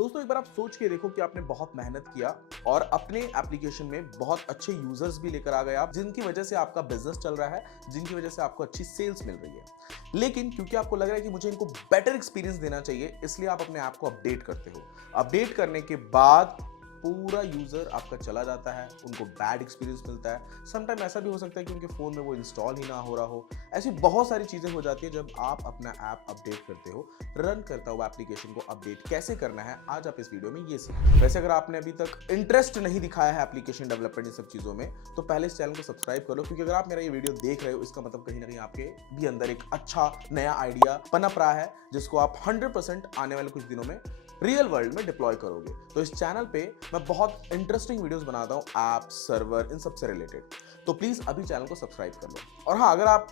दोस्तों एक बार आप सोच के देखो कि आपने बहुत मेहनत किया और अपने एप्लीकेशन में बहुत अच्छे यूजर्स भी लेकर आ गए आप, जिनकी वजह से आपका बिजनेस चल रहा है, जिनकी वजह से आपको अच्छी सेल्स मिल रही है। लेकिन क्योंकि आपको लग रहा है कि मुझे इनको बेटर एक्सपीरियंस देना चाहिए, इसलिए आप अपने ऐप को अपडेट करते हो। अपडेट करने के बाद पूरा यूजर आपका चला जाता है, उनको बैड एक्सपीरियंस मिलता है। समटाइम ऐसा भी हो सकता है कि उनके फोन में वो इंस्टॉल ही ना हो रहा हो। ऐसी बहुत सारी चीजें हो जाती है जब आप अपना ऐप अपडेट करते हो। रन करता हुआ एप्लीकेशन को अपडेट कैसे करना है, आज आप इस वीडियो में ये सीखेंगे। वैसे अगर आपने अभी तक इंटरेस्ट नहीं दिखाया है एप्लीकेशन डेवलपमेंट इन सब चीजों में, तो पहले इस चैनल को सब्सक्राइब कर लो, क्योंकि अगर आप मेरा ये वीडियो देख रहे हो, इसका मतलब कहीं ना कहीं आपके भी अंदर एक अच्छा नया आइडिया पनप रहा है, जिसको आप 100% आने वाले कुछ दिनों में रियल वर्ल्ड में डिप्लॉय करोगे। तो इस चैनल पे मैं बहुत इंटरेस्टिंग वीडियोस बनाता हूँ, ऐप, सर्वर, इन सब से रिलेटेड। तो प्लीज अभी चैनल को सब्सक्राइब कर लो। और हाँ, अगर आप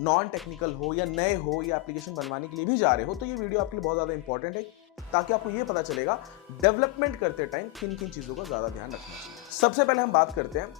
नॉन टेक्निकल हो या नए हो या एप्लीकेशन बनवाने के लिए भी जा रहे हो, तो ये वीडियो आपके लिए बहुत ज्यादा इंपॉर्टेंट है, ताकि आपको ये पता चलेगा डेवलपमेंट करते टाइम किन किन चीजों का ज्यादा ध्यान रखना चाहिए। सबसे पहले हम बात करते हैं,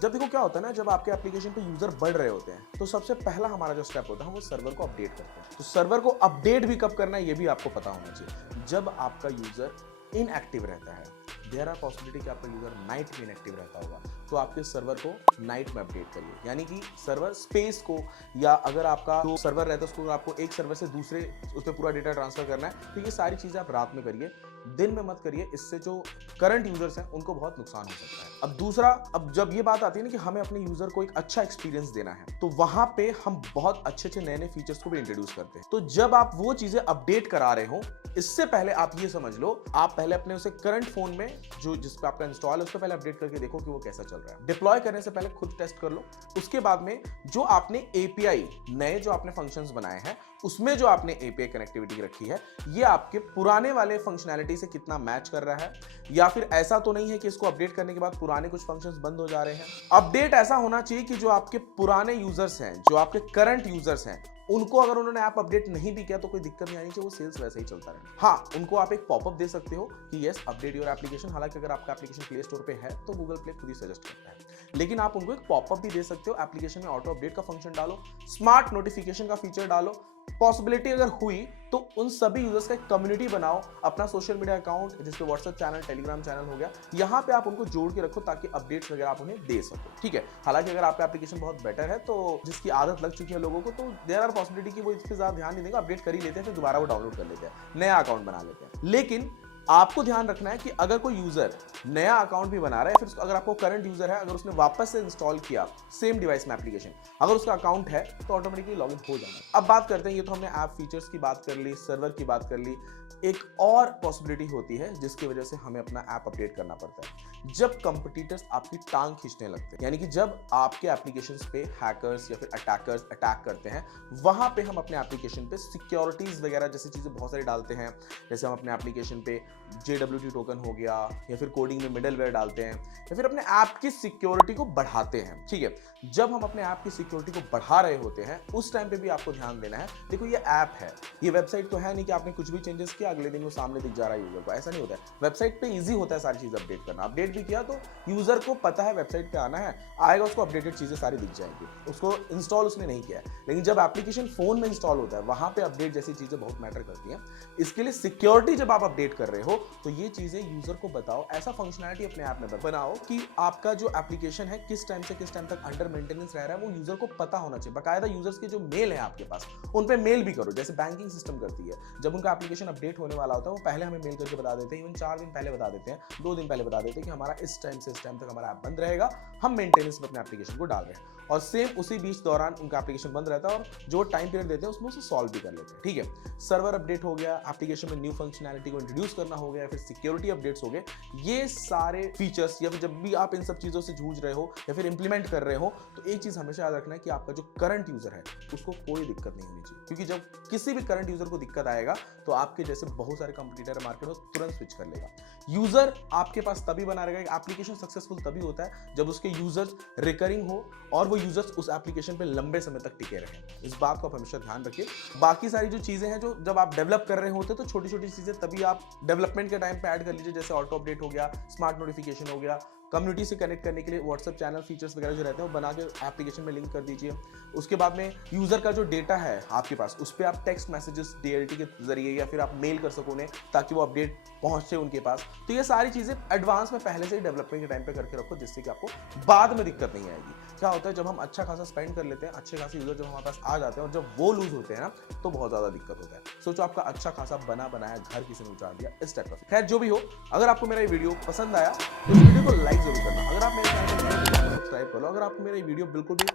जब देखो क्या होता है ना, जब आपके एप्लीकेशन पे यूजर बढ़ रहे होते हैं, तो सबसे पहला हमारा जो स्टेप होता है वो सर्वर को अपडेट करते हैं। तो सर्वर को अपडेट भी कब करना है ये भी आपको पता होना चाहिए। जब आपका यूजर इनएक्टिव रहता है, देयर आर पॉसिबिलिटी कि आपका यूजर नाइट में इनएक्टिव रहता होगा, तो आपके सर्वर को नाइट में अपडेट करिए। यानी कि सर्वर स्पेस को, या अगर आपका जो सर्वर रहता है उसको आपको एक सर्वर से दूसरे उस पर पूरा डेटा ट्रांसफर करना है, तो ये सारी चीजें आप रात में करिए, दिन में मत करिए। इससे जो करंट यूजर्स हैं उनको बहुत नुकसान हो सकता है। अब दूसरा, अब जब ये बात आती है ना कि हमें अपने यूजर को एक अच्छा एक्सपीरियंस देना है, तो वहां पे हम बहुत अच्छे अच्छे नए नए फीचर्स को भी इंट्रोड्यूस करते हैं। तो जब आप वो चीजें अपडेट करा रहे हो, इससे पहले आप ये समझ लो, आप पहले अपने उसे करंट फोन में जो जिस पे आपका इंस्टॉल है उसको पहले अपडेट करके देखो कि वो कैसा चल रहा है। डिप्लॉय करने से पहले खुद टेस्ट कर लो। उसके बाद में जो आपने एपीआई नए जो आपने फंक्शंस बनाए हैं, उसमें जो आपने एपीआई कनेक्टिविटी रखी है, ये आपके पुराने वाले फंक्शनैलिटी से कितना मैच कर रहा है, या फिर ऐसा तो नहीं है कि इसको अपडेट करने के बाद पुराने कुछ फंक्शंस बंद हो जा रहे हैं। अपडेट ऐसा होना चाहिए कि जो आपके पुराने यूजर्स हैं, जो आपके करंट यूजर्स हैं, उनको अगर उन्होंने ऐप अपडेट नहीं भी किया तो कोई दिक्कत नहीं आनी चाहिए, वो सेल्स वैसे ही चलता रहे। हाँ, उनको आप एक पॉपअप दे सकते हो कि यस अपडेट योर एप्लीकेशन। हालांकि अगर आपका एप्लीकेशन प्ले स्टोर पे है तो गूगल प्ले खुद ही सजेस्ट करता है, लेकिन आप उनको एक पॉपअप भी दे सकते हो। एप्लीकेशन में ऑटो अपडेट का फंक्शन डालो, स्मार्ट नोटिफिकेशन का फीचर डालो। पॉसिबिलिटी अगर हुई तो उन सभी यूजर्स का एक कम्युनिटी बनाओ, अपना सोशल मीडिया अकाउंट जिसपे व्हाट्सएप चैनल, टेलीग्राम चैनल हो गया, यहाँ पे आप उनको जोड़ के रखो ताकि अपडेट्स वगैरह आप उन्हें दे सको। ठीक है, हालांकि अगर आपका एप्लीकेशन बहुत बेटर है, तो जिसकी आदत लग चुकी है लोगों को, तो देयर आर पॉसिबिलिटी कि वो इस पे ज्यादा ध्यान नहीं देगा, अपडेट कर ही लेते हैं, फिर दोबारा वो डाउनलोड कर लेते हैं, नया अकाउंट बना लेते हैं। लेकिन आपको ध्यान रखना है कि अगर कोई यूजर नया अकाउंट भी बना रहा है, फिर अगर आपको करंट यूजर है, अगर उसने वापस से इंस्टॉल किया सेम डिवाइस में एप्लीकेशन, अगर उसका अकाउंट है, तो ऑटोमेटिकली लॉगिन हो जाना है। अब बात करते हैं, ये तो हमने ऐप फीचर्स की बात कर ली, सर्वर की बात कर ली। एक और पॉसिबिलिटी होती है जिसकी वजह से हमें अपना ऐप अपडेट करना पड़ता है, जब कंपटीटर्स आपकी टांग खींचने लगते हैं। यानी कि जब आपके एप्लीकेशंस पे हैकर्स या फिर अटैकर्स अटैक करते हैं, वहां पे हम अपने एप्लीकेशन पे सिक्योरिटीज वगैरह जैसी चीजें बहुत सारी डालते हैं। जैसे हम अपने एप्लीकेशन पे JWT टोकन हो गया, या फिर कोडिंग में मिडलवेयर डालते हैं, या फिर अपने ऐप की सिक्योरिटी को बढ़ाते हैं। ठीक है, जब हम अपने ऐप की सिक्योरिटी को बढ़ा रहे होते हैं, उस टाइम पे भी आपको ध्यान देना है। देखो, ये ऐप है, ये वेबसाइट तो है नहीं कि आपने कुछ भी चेंजेस किया अगले दिन वो सामने दिख जा रहा है यूजर को। ऐसा नहीं होता है। वेबसाइट पे इजी होता है सारी चीज अपडेट करना। अपडेट भी किया तो यूजर को पता है वेबसाइट पे आना है, आएगा, उसको अपडेटेड चीजें सारी दिख जाएंगी, उसको इंस्टॉल उसने नहीं किया है। लेकिन जब एप्लीकेशन फोन में इंस्टॉल होता है, वहां पे अपडेट जैसी चीजें बहुत मैटर करती हैं। इसके लिए सिक्योरिटी जब आप अपडेट कर रहे हो, तो ये चीजें यूजर को बताओ। ऐसा फंक्शनैलिटी अपने ऐप में बनाओ कि आपका जो एप्लीकेशन है किस टाइम से किस टाइम तक अंडर मेंटेनेंस रह रहा है, वो यूजर को पता होना चाहिए। बाकायदा यूजर्स के जो मेल है आपके पास, उन पे मेल भी करो, जैसे बैंकिंग सिस्टम करती है। जब उनका एप्लीकेशन अपडेट होने वाला होता है, वो पहले हमें मेल करके बता देते हैं, इवन 4 दिन पहले बता देते हैं, 2 दिन पहले बता देते हैं कि हमारा इस टाइम से इस टाइम तक हमारा ऐप बंद रहेगा, हम मेंटेनेंस में अपने एप्लीकेशन को डाल रहे हैं। और सेम उसी बीच दौरान उनका एप्लीकेशन बंद रहता है, और जो टाइम पीरियड देते हैं उसमें उसे सॉल्व भी कर लेते हैं। ठीक है, सर्वर अपडेट हो गया, एप्लीकेशन में न्यू फंक्शनैलिटी को इंट्रोड्यूस करना हो गया, फिर सिक्योरिटी अपडेट्स हो गए। ये सारे फीचर्स, या फिर जब भी आप इन सब चीजों से जूझ रहे हो या फिर इंप्लीमेंट कर रहे हो, तो एक चीज हमेशा याद रखना है कि आपका जो करंट यूजर है उसको कोई दिक्कत नहीं होनी चाहिए। क्योंकि जब किसी भी करंट यूजर को दिक्कत आएगा, तो आपके जैसे बहुत सारे कंपटीटर मार्केट में तुरंत स्विच कर लेगा। यूजर आपके पास तभी बना रहेगा, एप्लीकेशन सक्सेसफुल तभी होता है जब उसके यूजर्स रिकरिंग हो और वो यूजर्स उस एप्लीकेशन पे लंबे समय तक टिके रहे। इस बात को आप हमेशा ध्यान रखिए। बाकी सारी जो चीजें हैं, जो जब आप डेवलप कर रहे होते हैं, तो छोटी छोटी चीजें तभी आप डेवलपमेंट के टाइम पे ऐड कर लीजिए, जैसे ऑटो अपडेट हो गया, स्मार्ट नोटिफिकेशन हो गया, कम्युनिटी से कनेक्ट करने के लिए व्हाट्सएप चैनल फीचर्स वगैरह जो रहते हैं वो बना के एप्लीकेशन में लिंक कर दीजिए। उसके बाद में यूजर का जो डेटा है आपके पास उस पर आप टेक्स्ट मैसेजेस DLT के जरिए या फिर आप मेल कर सको उन्हें, ताकि वो अपडेट पहुंचे उनके पास। तो ये सारी चीजें एडवांस में पहले से ही डेवलपमेंट के टाइम पे करके रखो, जिससे कि आपको बाद में दिक्कत नहीं आएगी। क्या होता है, जब हम अच्छा खासा स्पेंड कर लेते हैं, अच्छे खासे यूजर जब हमारे पास आ जाते हैं और जब वो लूज होते हैं ना, तो बहुत ज्यादा दिक्कत होता है। सोचो आपका अच्छा खासा बना बनाया घर किसी ने उजाड़ दिया, इस टाइप का। खैर जो भी हो, अगर आपको मेरा ये वीडियो पसंद आया तो इस वीडियो को लाइक जरूर करना। अगर आप मेरे चैनल पर नए हो तो सब्सक्राइब कर लो। अगर आपको मेरा ये वीडियो बिल्कुल भी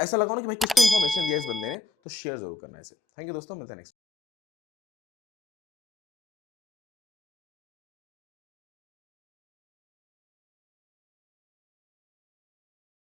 ऐसा लगा ना कि भाई कुछ तो इन्फॉर्मेशन दिया इस बंदे ने, तो शेयर जरूर करना इसे। थैंक यू दोस्तों, मिलते हैं नेक्स्ट।